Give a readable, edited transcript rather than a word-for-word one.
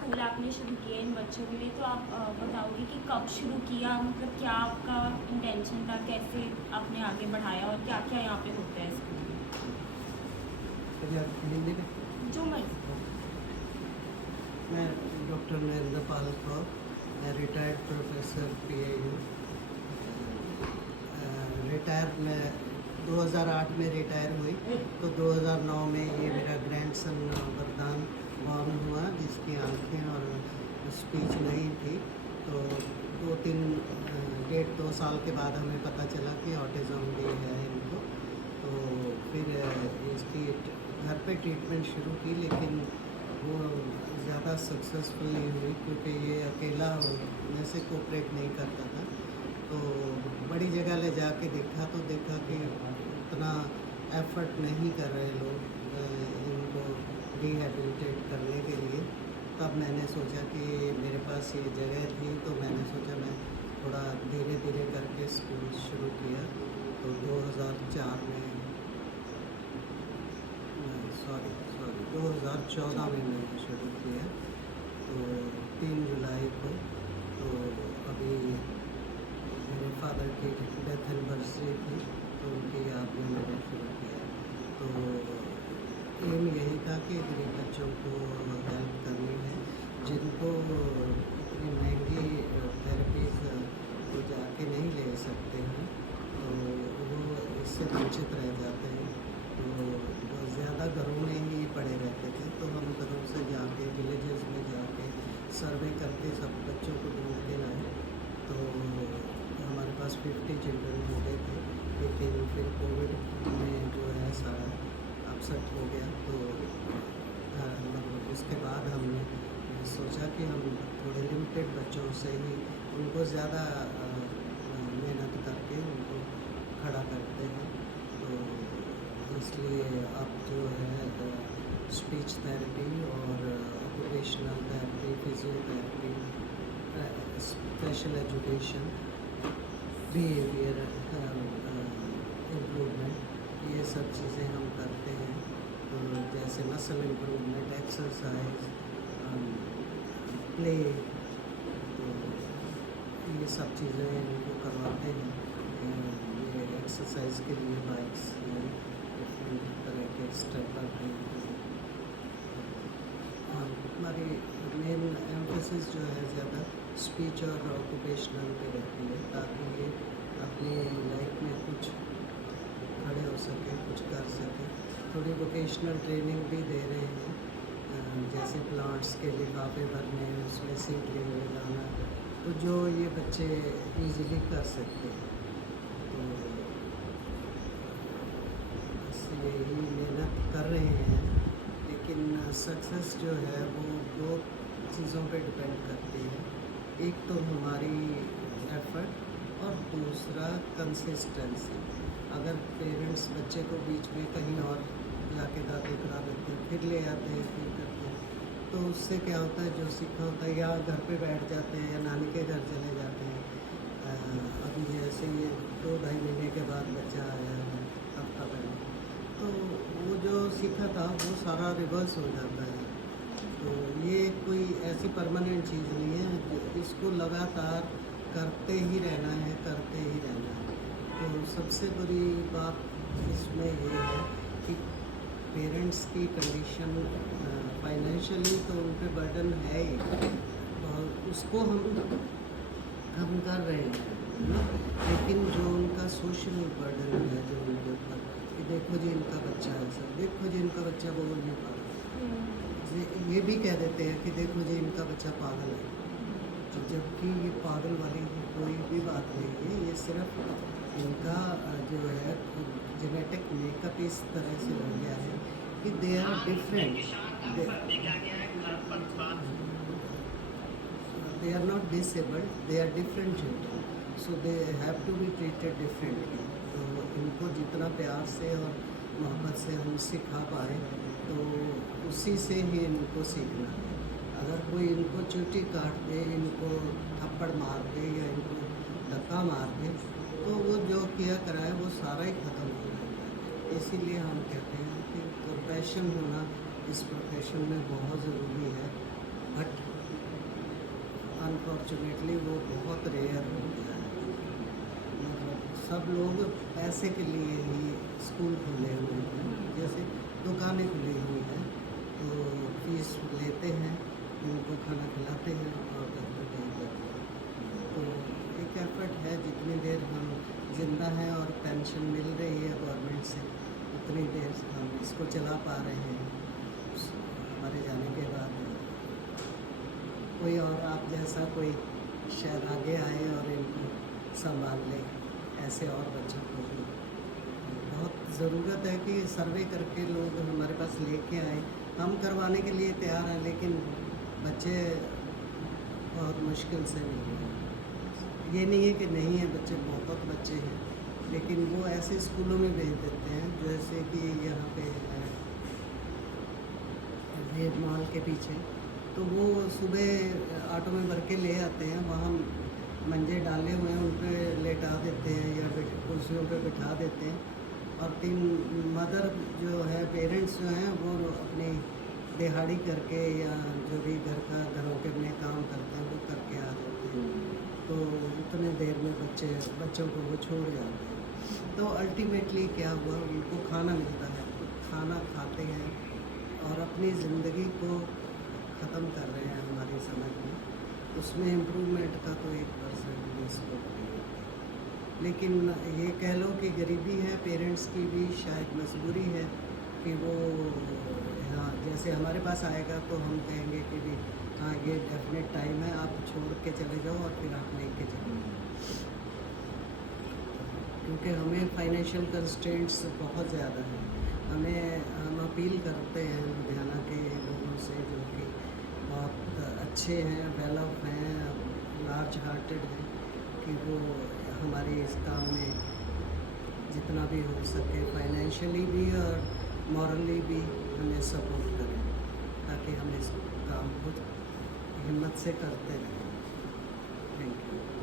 School आपने शुरू किया इन बच्चों के लिए, तो आप बताओगे कि कब शुरू किया, मतलब क्या आपका इंटेंशन था, कैसे आपने आगे बढ़ाया और क्या क्या यहाँ पे होता है स्कूल हिंदी में में, जो मर्जी। मैं डॉक्टर नरेंद्र पाल कौर, मैं रिटायर्ड प्रोफेसर PAU। रिटायर मैं 2008 में रिटायर हुई, तो 2009 में ये मेरा ग्रैंडसन वरदान बॉर्न हुआ, जिसकी आंखें और स्पीच नहीं थी। तो 1.5-2 साल के बाद हमें पता चला कि ऑटिज़म भी है इनको। तो फिर इसकी घर पे ट्रीटमेंट शुरू की, लेकिन वो ज़्यादा सक्सेसफुल नहीं हुई, क्योंकि ये अकेला में से कोऑपरेट नहीं करता था। तो बड़ी जगह ले जाके देखा, तो देखा कि उतना एफर्ट नहीं कर रहे लोग इनको रिहेबिलिटेट करने के लिए। तब मैंने सोचा कि मेरे पास ये जगह थी, तो मैंने सोचा मैं थोड़ा धीरे धीरे करके स्कूल शुरू किया। तो 2004 में सॉरी 2014 में मैंने शुरू किया, तो 3 जुलाई को। तो अभी मेरे फादर की डेथ एनिवर्सरी थी, तो उनकी याद में मैंने शुरू किया। तो एम यही था कि गरीब बच्चों को हेल्प करनी है, जिनको इतनी महंगी थेरेपीज़ वो जाके नहीं ले सकते हैं, तो वो इससे वंचित रह जाते हैं। तो बहुत ज़्यादा घरों में ही पड़े रहते थे, तो हम घरों से जाके विलेजेस में जाके सर्वे करके सब बच्चों को ढूंढ के लाए। तो हमारे पास 50 चिल्ड्रन हो गए थे, लेकिन फिर कोविड में जो है सारा अपसेट हो गया। तो मतलब उसके बाद हमने सोचा कि हम थोड़े लिमिटेड बच्चों से ही उनको ज़्यादा मेहनत करके उनको खड़ा करते हैं। तो इसलिए अब जो है स्पीच थेरेपी और occupational therapy, physiotherapy, special education, behaviour improvement, ये सब चीज़ें हम करते हैं। तो जैसे मसल इम्प्रूवमेंट, एक्सरसाइज, प्ले, तो ये सब चीज़ें इनको करवाते हैं। ये एक्सरसाइज के लिए बाइक्स, डिफरेंट तरह के स्टेपर हैं। हमारी मेन एम्फेसिस जो है ज़्यादा स्पीच और ऑक्यूपेशनल पे रहती है, ताकि ये अपनी लाइफ में कुछ खड़े हो सके, कुछ कर सके। थोड़ी वोकेशनल ट्रेनिंग भी दे रहे हैं, जैसे प्लांट्स के लिफाफे भरने, उसमें सीडलिंग ले जाना, तो जो ये बच्चे इजीली कर सकते हैं। तो बस यही मेहनत कर रहे हैं, लेकिन सक्सेस जो है वो 2 चीज़ों पे डिपेंड करती है। एक तो हमारी एफर्ट, और दूसरा कंसिस्टेंसी। अगर पेरेंट्स बच्चे को बीच में कहीं और जाके दादी करा देते हैं, फिर ले आते हैं, फिर करते हैं, तो उससे क्या होता है, जो सीखा होता है, या घर पे बैठ जाते हैं या नानी के घर चले जाते हैं। अभी जैसे ये 2-2.5 महीने के बाद बच्चा आया है, हफ्ता पहले, तो वो जो सीखा था वो सारा रिवर्स हो जाता है। तो ये कोई ऐसी परमानेंट चीज़ नहीं है, इसको लगातार करते ही रहना है, करते ही रहना है। तो सबसे बड़ी बात इसमें ये है कि पेरेंट्स की कंडीशन फाइनेंशियली तो उन पे बर्डन है ही, और उसको हम कर रहे हैं ना। लेकिन जो उनका सोशल बर्डन है जो उनके ऊपर, कि देखो जी इनका बच्चा ऐसा, देखो जी इनका बच्चा बोल नहीं पा रहा, ये भी कह देते हैं कि देखो जी इनका बच्चा पागल है। तो जबकि ये पागल वाली कोई भी बात नहीं है, ये सिर्फ इनका जो है जेनेटिक मेकअप इस तरह से हो गया है कि they are different. They are not disabled, they are different children, so they have to be treated differently. तो इनको जितना प्यार से और मोहब्बत से हम सिखा पाए, तो उसी से ही इनको सीखना है। अगर कोई इनको चोटी काट दे, इनको थप्पड़ मार दे या इनको धक्का मार दे, तो वो जो किया कराए वो सारा ही ख़त्म हो जाता है। इसीलिए हम कहते हैं कि प्रोफेशन होना इस प्रोफेशन में बहुत ज़रूरी है। बट अनफॉर्चुनेटली वो बहुत रेयर हो गया है। मतलब सब लोग पैसे के लिए ही स्कूल खोले हुए हैं, जैसे दुकानें खुली हुई हैं तो फीस लेते हैं, उनको खाना खिलाते हैं और घर पे भेज देते हैं। तो एक एफर्ट है, जितनी देर हम जिंदा हैं और पेंशन मिल रही है गवर्नमेंट से, उतनी देर हम इसको चला पा रहे हैं। हमारे जाने के बाद कोई और आप जैसा कोई शायद आगे आए और इनको संभाल ले, ऐसे और बच्चों को भी बहुत ज़रूरत है कि सर्वे करके लोग हमारे पास लेके आए। हम करवाने के लिए तैयार हैं, लेकिन बच्चे बहुत मुश्किल से मिल रहे हैं। ये नहीं है कि नहीं है बच्चे, बहुत बच्चे हैं, लेकिन वो ऐसे स्कूलों में भेज देते हैं जैसे कि यहाँ पे है वेद मॉल के पीछे, तो वो सुबह ऑटो में भर के ले आते हैं, वहाँ मंजे डाले हुए हैं, उन पर लेटा देते हैं या कुर्सियों पे बिठा देते हैं, और 3 मदर जो है, पेरेंट्स जो हैं, वो अपनी दिहाड़ी करके या जो भी घरों के अपने काम करते हैं वो करके आ जाते हैं। तो उतने देर में बच्चों को वो छोड़ जाते हैं। तो अल्टीमेटली क्या हुआ, उनको खाना मिलता है, तो खाना खाते हैं और अपनी ज़िंदगी को ख़त्म कर रहे हैं हमारी समझ में। उसमें इम्प्रूवमेंट का तो 1% भी स्कोप नहीं होता। लेकिन ये कह लो कि गरीबी है, पेरेंट्स की भी शायद मजबूरी है कि वो हाँ, जैसे हमारे पास आएगा तो हम कहेंगे कि भी हाँ, ये डेफिनेट टाइम है, आप छोड़ के चले जाओ और फिर आप लेके चले जाओ, क्योंकि हमें फाइनेंशियल कंस्ट्रेंट्स बहुत ज़्यादा हैं। हम अपील करते हैं लुधियाना के लोगों से, जो कि बहुत अच्छे हैं, वेल ऑफ हैं, लार्ज हार्टेड हैं, कि वो हमारे इस काम में जितना भी हो सके फाइनेंशियली भी और मॉरली भी हमें सपोर्ट करें, ताकि हम इस काम को हिम्मत से करते रहें। Thank you.